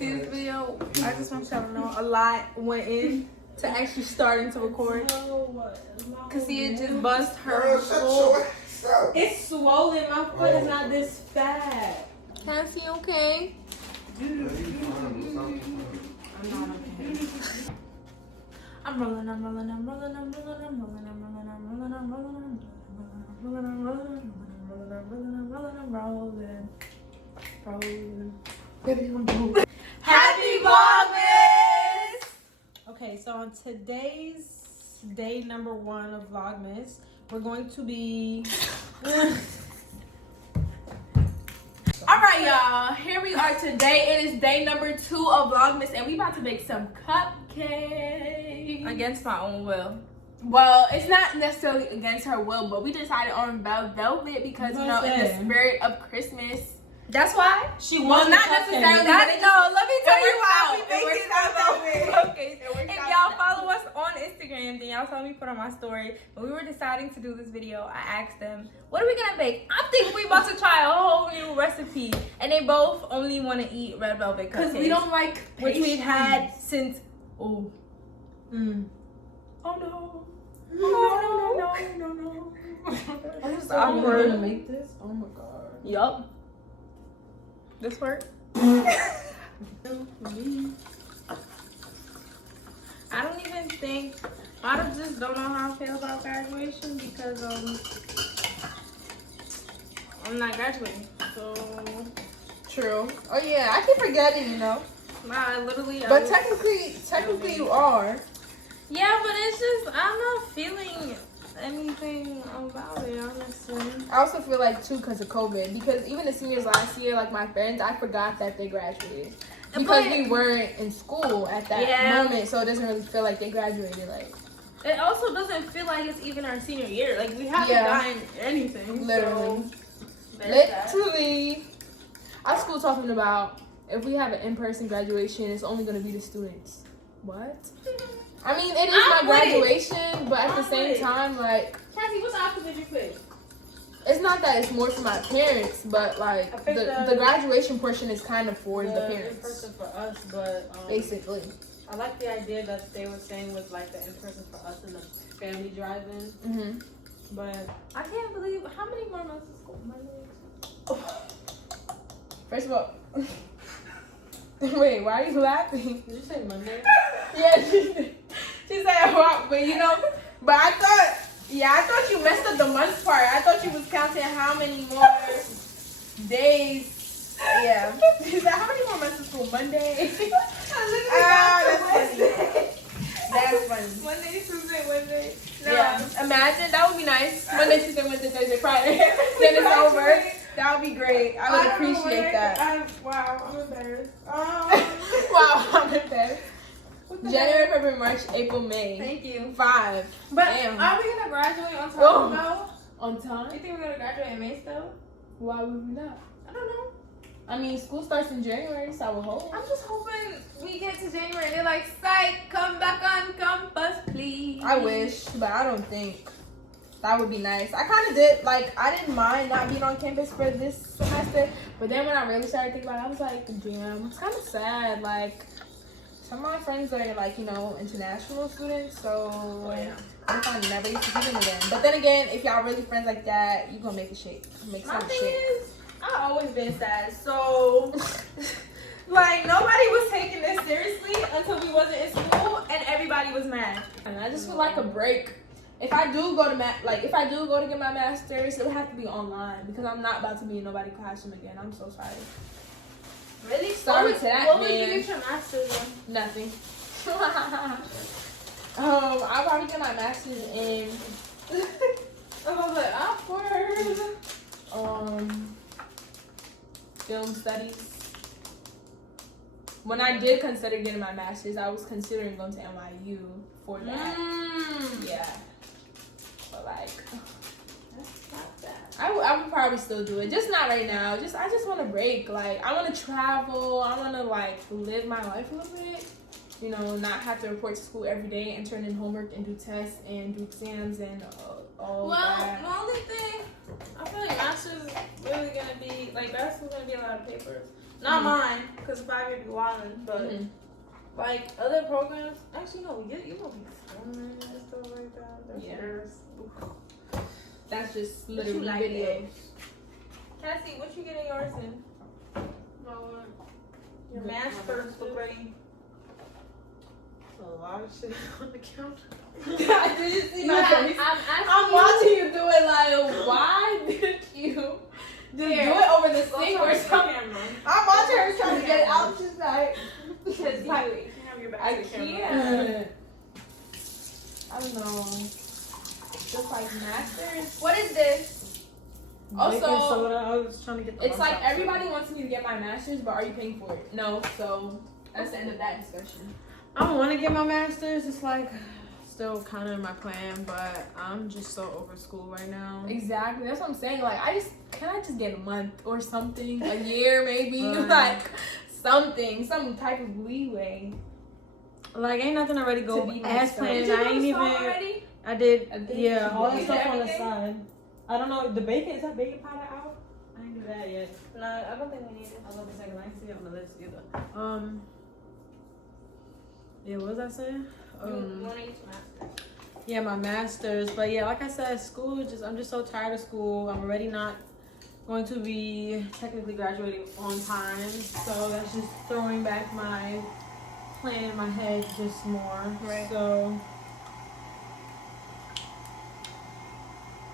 see this video, I just want y'all to know a lot went in to actually starting to record. Cause see, it just bust her full. It's swollen. My foot is not this fat. Cassie, okay? I'm not okay. I'm rolling, I'm rolling, I'm rolling, I'm rolling, I'm rolling, I'm rolling, I'm rolling, I'm rolling, I'm rolling, I'm rolling. Happy Vlogmas! Okay, so on today's day number 1 of Vlogmas, we're going to be... Alright, y'all. Here we are today. It is day number 2 of Vlogmas, and we about to make some cupcakes. Against my own will. Well, it's not necessarily against her will, but we decided on velvet because, you know, in the spirit of Christmas. That's why she wanted not necessarily. No, let me tell you why we make it velvet. Okay, if y'all follow us on Instagram, then y'all saw me put on my story. When we were deciding to do this video, I asked them, "What are we gonna bake?" I'm thinking we about to try a whole new recipe, and they both only want to eat red velvet cupcakes because we don't like which we've had since. Oh. Oh no. No. I'm just awkward to make this. Oh my god. Yup. This work? I don't even think. I just don't know how I feel about graduation because I'm not graduating. So True. Oh yeah, I keep forgetting, you know. I literally. But technically you are. Yeah, but it's just I'm not feeling anything about it, honestly. I also feel like too because of COVID, because even the seniors last year, like my friends, I forgot that they graduated because we weren't in school at that moment, so it doesn't really feel like they graduated. Like it also doesn't feel like it's even our senior year. Like we haven't gotten anything. Literally, so literally. Our school talking about if we have an in-person graduation, it's only going to be the students. What? I mean, it is my graduation, but at the same time, like... Cassie, what outfit did you pick? It's not that it's more for my parents, but, like, the graduation portion is kind of for the parents. In-person for us, but... basically. I like the idea that they were saying with, like, the in-person for us and the family drive-in. Mm-hmm. But... I can't believe... How many more months of school? First of all... Wait, why are you laughing? Did you say Monday? Yeah, she said, wow, but you know, but I thought you messed up the months part. I thought you was counting how many more days. Yeah. She said, how many more months of school? Monday? That's funny. Monday, Tuesday, Wednesday. No. Yeah. Imagine, that would be nice. Monday, Tuesday, Wednesday, Thursday, Friday. Then it's over. That would be great. I would appreciate that. Wow, I'm embarrassed. Wow, I'm embarrassed. January, February, March, April, May. Thank you. 5. But damn. Are we gonna graduate on time though? On time? You think we're gonna graduate in May still? Why would we not? I don't know. I mean, school starts in January, so I would hope. I'm just hoping we get to January and they're like, "Psych, come back on campus, please." I wish, but I don't think. That would be nice. I kind of did, like, I didn't mind not being on campus for this semester, but then when I really started thinking about it, I was like, damn, it's kind of sad. Like, some of my friends are, like, you know, international students, so what if I never used to see them again? But then again, if y'all really friends like that, you gonna make a shake. Make My something thing shake. is, I've always been sad, so, like, nobody was taking this seriously until we wasn't in school, and everybody was mad. And I just feel like a break. If I do go to get my master's, it'll have to be online because I'm not about to be in nobody's classroom again. I'm so sorry. Really? Sorry to that, what man. What would you get your master's in? Nothing. I'll probably get my master's in I was like, awkward. Film studies. When I did consider getting my master's, I was considering going to NYU for that. Yeah. But like, that's not bad. I would probably still do it. Just not right now. I just want to break. Like, I want to travel. I want to like live my life a little bit. You know, not have to report to school every day and turn in homework and do tests and do exams and all that. Well, the only thing, I feel like master's really gonna be like that's gonna be a lot of papers. Not mine, because 5 years be wildin', but like other programs, actually no, you gonna be filming and stuff like that. That's yours. That's just What literally you like videos. Cassie, what you getting yours in? Your master's degree. A lot of shit on the counter. I didn't see my face. I'm watching you do it like, why didn't you just do it over the sink or something? I'm watching her trying to get it out. She's like, You can have your back I to the camera. can't. I don't know. Just like masters. What is this? Also, soda. I was trying to get the it's like everybody wants me to get my master's, but are you paying for it? No. So that's the end of that discussion. I don't want to get my master's. It's like still kind of in my plan, but I'm just so over school right now. Exactly. That's what I'm saying. Like, can I just get a month or something, a year maybe, like something, some type of leeway. Like, ain't nothing already go To be as myself. planned. Did you I ain't even. already? I did. I think Yeah, all that did stuff on the everything? side. I don't know. The bacon, is that baking powder out? I didn't do that yet. No, I don't think we need it. I was about to say, I didn't see it on the list either. Yeah, what was I saying? You want to eat masters? Yeah, my master's. But yeah, like I said, school, I'm just so tired of school. I'm already not going to be technically graduating on time. So that's just throwing back my plan in my head just more. Right. So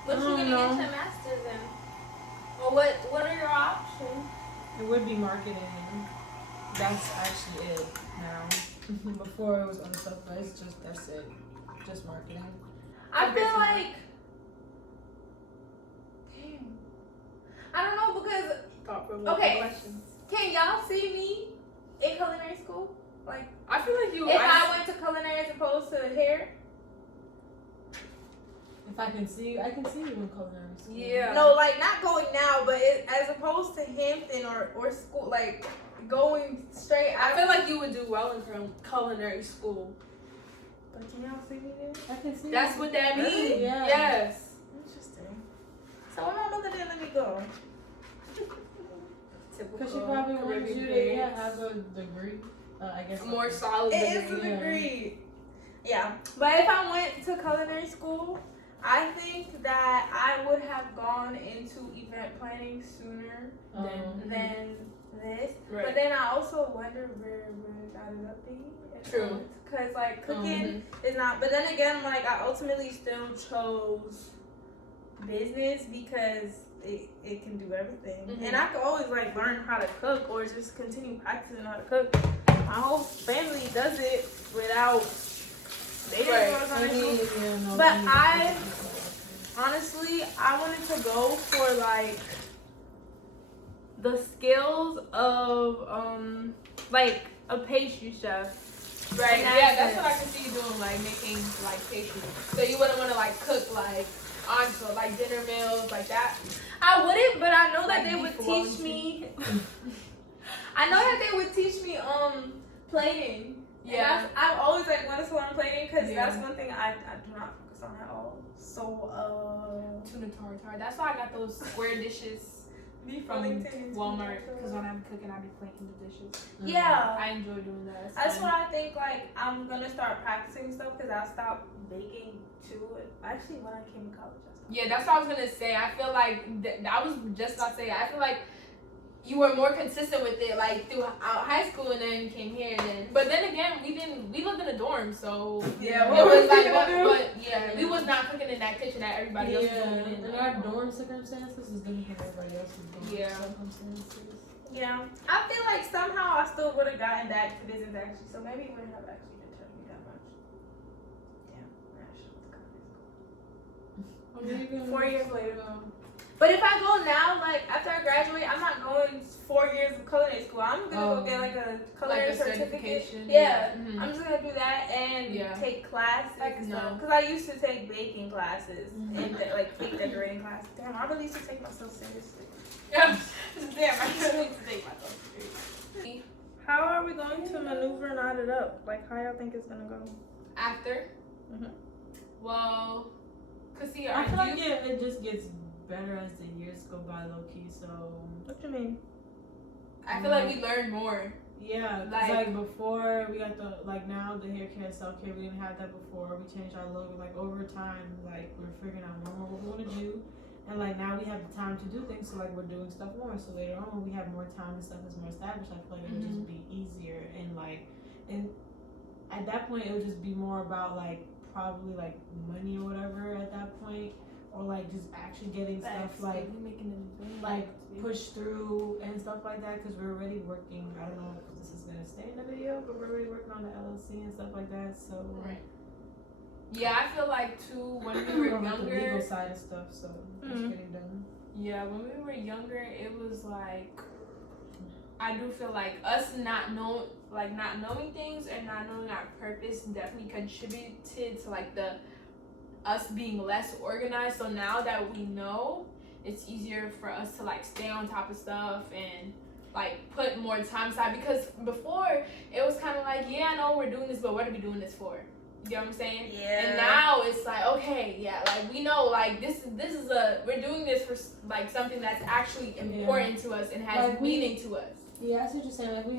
What you I gonna don't get know. your masters in? Or what are your options? it would be marketing. That's actually it now. Before it was other stuff, but that's it. Just marketing. I feel like, damn, I don't know because okay, questions. can y'all see me in culinary school? Like, I feel like you. if I went to culinary as opposed to hair? If I can see you, I can see you in culinary school. Yeah. No, like not going now, but as opposed to Hampton or school, like going straight. I feel like you would do well in culinary school. But can y'all see me there? I can see That's you. what that means. Really? Yeah. Yes. Interesting. So when my mother didn't let me go. Because she probably wanted you to have a degree. I guess. More solid. It is a degree. degree. Yeah. But if I went to culinary school, I think that I would have gone into event planning sooner than this. Right. But then I also wonder where Knotted.Up be. True. Because like cooking is not. But then again, like I ultimately still chose business because it can do everything, and I could always like learn how to cook or just continue practicing how to cook. My whole family does it without. They didn't go to culinary school. But honestly, I wanted to go for like the skills of like a pastry chef. Right. Yeah, that's what I can see you doing, like making like pastries. So you wouldn't want to like cook like on like dinner meals like that. I wouldn't, but I know that Like they would beef teach me. I know that they would teach me plating. Yeah. I've always like wanted to learn plating because that's one thing I do not focus on at all. So Tuna tartare. That's why I got those square dishes from Walmart. Because when I'm cooking, I be plating the dishes. yeah. I enjoy doing that. That's why I think like I'm gonna start practicing stuff because I stopped baking too. Actually, when I came to college, Yeah, that's what I was gonna say. I feel like I was just about to say. I feel like you were more consistent with it, like throughout high school, and then came here, and then. But then again, we lived in a dorm, so yeah, it was like, but yeah, we was not cooking in that kitchen that everybody else was doing. And our dorm circumstances is different from everybody else's dorm circumstances. Yeah, I feel like somehow I still would have gotten back to business actually, so maybe it wouldn't have actually deterred me that much. Yeah, 4 years later. But if I go now, like after I graduate, I'm not going 4 years of culinary school. I'm gonna go get like a culinary certificate. Yeah, I'm just gonna do that and take classes and stuff. Cause I used to take baking classes and like cake decorating classes. Damn, I really used to take myself seriously. Damn, I really need to take myself seriously. How are we going to maneuver Knotted.Up? Like, how y'all think it's gonna go? After? Well, cause see, I feel like it just gets better as the years go by, low key. So What you mean? I feel like we learned more. Yeah, like before we got now the hair care, self care, we didn't have that before. We changed our look. Like over time, like we're figuring out more what we want to do, and like now we have the time to do things. So like we're doing stuff more. So later on, when we have more time and stuff is more established, I feel like it would just be easier and at that point it would just be more about like probably like money or whatever at that point, or like just actually getting stuff like pushed through and stuff like that, because we're already working. I don't know if this is gonna stay in the video, but we're already working on the LLC and stuff like that. So yeah, I feel like too when we were younger, the legal side of stuff, so it's getting done. Yeah, when we were younger, it was like I do feel like us not knowing things and not knowing our purpose definitely contributed to like us being less organized. So now that we know, it's easier for us to like stay on top of stuff and like put more time aside, because before it was kind of like, yeah, I know we're doing this, but what are we doing this for? You get what I'm saying? Yeah. And now it's like, okay, yeah, like we know like this is we're doing this for like something that's actually important to us and has like meaning to us. Yeah, I see what you're saying. Like we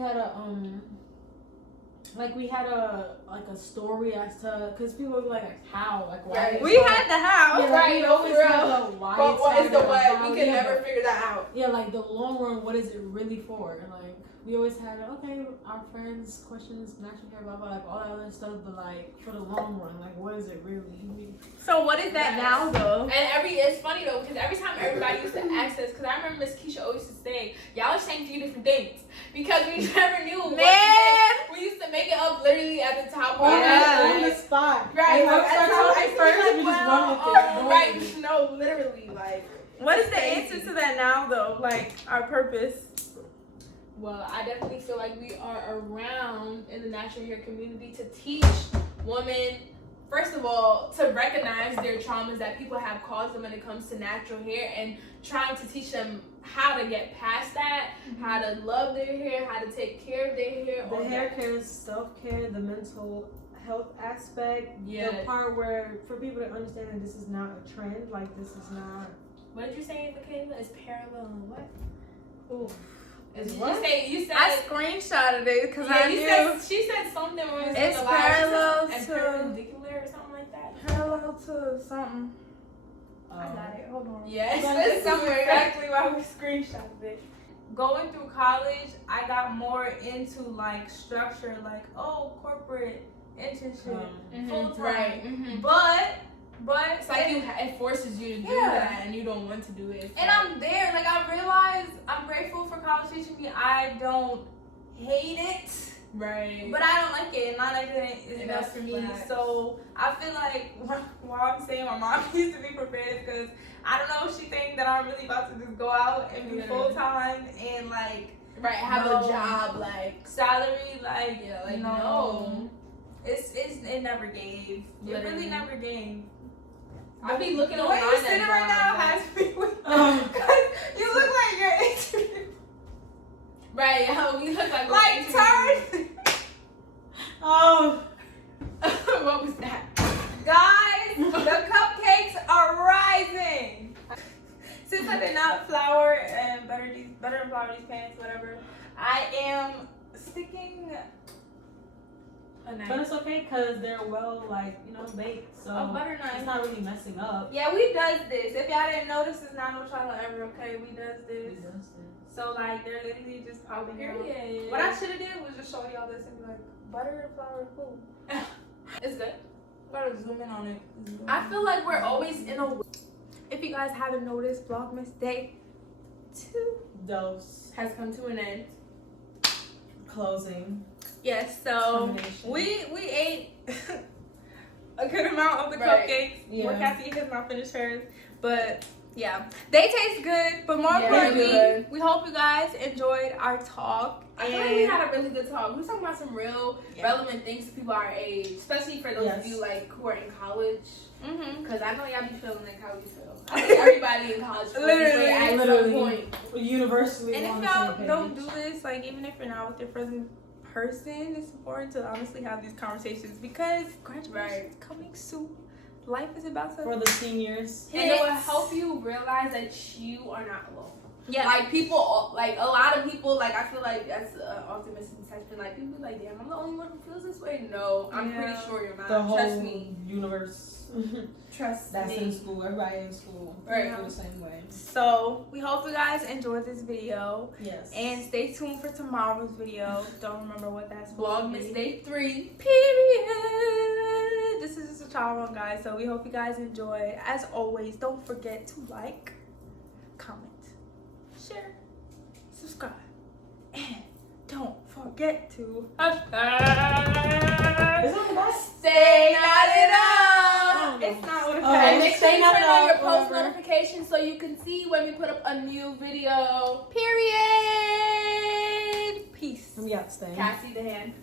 had a story as to, because people would be like how, like why? Right. We had the how. Yeah, right, we always had the why. But what is the what? We could yeah, never figure that out. Yeah, like the long run, what is it really for? And like we always had our friends questions, natural hair, blah blah, like all that other stuff. But like for the long run, like what is it really? So what is that now though? And it's funny though, because every time everybody used to ask us, because I remember Miss Keisha always used to say, y'all are saying 3 different things, because we never knew what to say. We used to make it up literally at the top of on the spot. Right. Right. No, literally, like. What is the answer to that now though? Like our purpose? Well, I definitely feel like we are around in the natural hair community to teach women, first of all, to recognize their traumas that people have caused them when it comes to natural hair, and trying to teach them how to get past that, how to love their hair, how to take care of their hair. The hair care, self-care, the mental health aspect, the part where for people to understand that this is not a trend, like this is not. What did you say, Michaela? It's parallel and what? Ooh. You said I screenshotted it because I knew. She said something where it's parallel to perpendicular or something like that. Parallel to something. I got it. Hold on. Yeah, it's somewhere. Exactly why we screenshotted it. Going through college, I got more into like structure, like corporate internship, full time. Right. But it's like it forces you to do that, and you don't want to do it. And I'm there. Like I realized I'm grateful for college teaching me. I don't hate it. Right. But I don't like it, and not everything is enough for me. Facts. So I feel like while I'm saying my mom needs to be prepared, because I don't know if she thinks that I'm really about to just go out and be full time and like have a job, like salary, like no. It never gave. Literally. It really never gave. I be looking the online. way you're sitting right now has me weak. You look like you're interviewing. Right, how we look like turn. Oh. What was that? Guys, the cupcakes are rising. Since I did not flour and butter than flour these pants, whatever, I am sticking a knife. But it's okay because they're well, baked, so a butter knife. It's not really messing up. Yeah, we does this. If y'all didn't notice, it's not no trial ever. Okay, we does this. So they're literally just popping out. What I should have did was just show y'all this and be like, butter and flour is cool. It's good. Gotta zoom in on it. I feel like we're always in a. If you guys haven't noticed, Vlogmas Day 2 Dose has come to an end. Closing. Yes, so we ate a good amount of the cupcakes. Yeah. Cassie has not finished hers, but yeah, they taste good. But more importantly, we hope you guys enjoyed our talk. I feel like we had a really good talk. We were talking about some real relevant things to people our age, especially for those of you who are in college. Because I know y'all be feeling like how we feel. I think everybody in college feels at some point. Universally. And if y'all don't do this, even if you're not with your friends in person, it's important to honestly have these conversations, because graduation is coming soon. Life is about to for the seniors, and it will help you realize that you are not alone. Yeah. Like people, like a lot of people, like I feel like that's often misconception. Like people be like, damn, I'm the only one who feels this way. No, I'm pretty sure you're not. The whole Trust me. Universe. Trust That's me. in school. Everybody in school. Right. Feel the same way. So we hope you guys enjoyed this video. Yes. And stay tuned for tomorrow's video. Don't remember what that's Vlogmas Day 3. Period. This is just a trial run, guys. So we hope you guys enjoy. As always, don't forget to like, comment, share, subscribe, and don't forget to stay knotted up. It's not what And make sure you turn on your post whatever. notifications so you can see when we put up a new video. Period. Peace. I'm staying. Cassie the hand.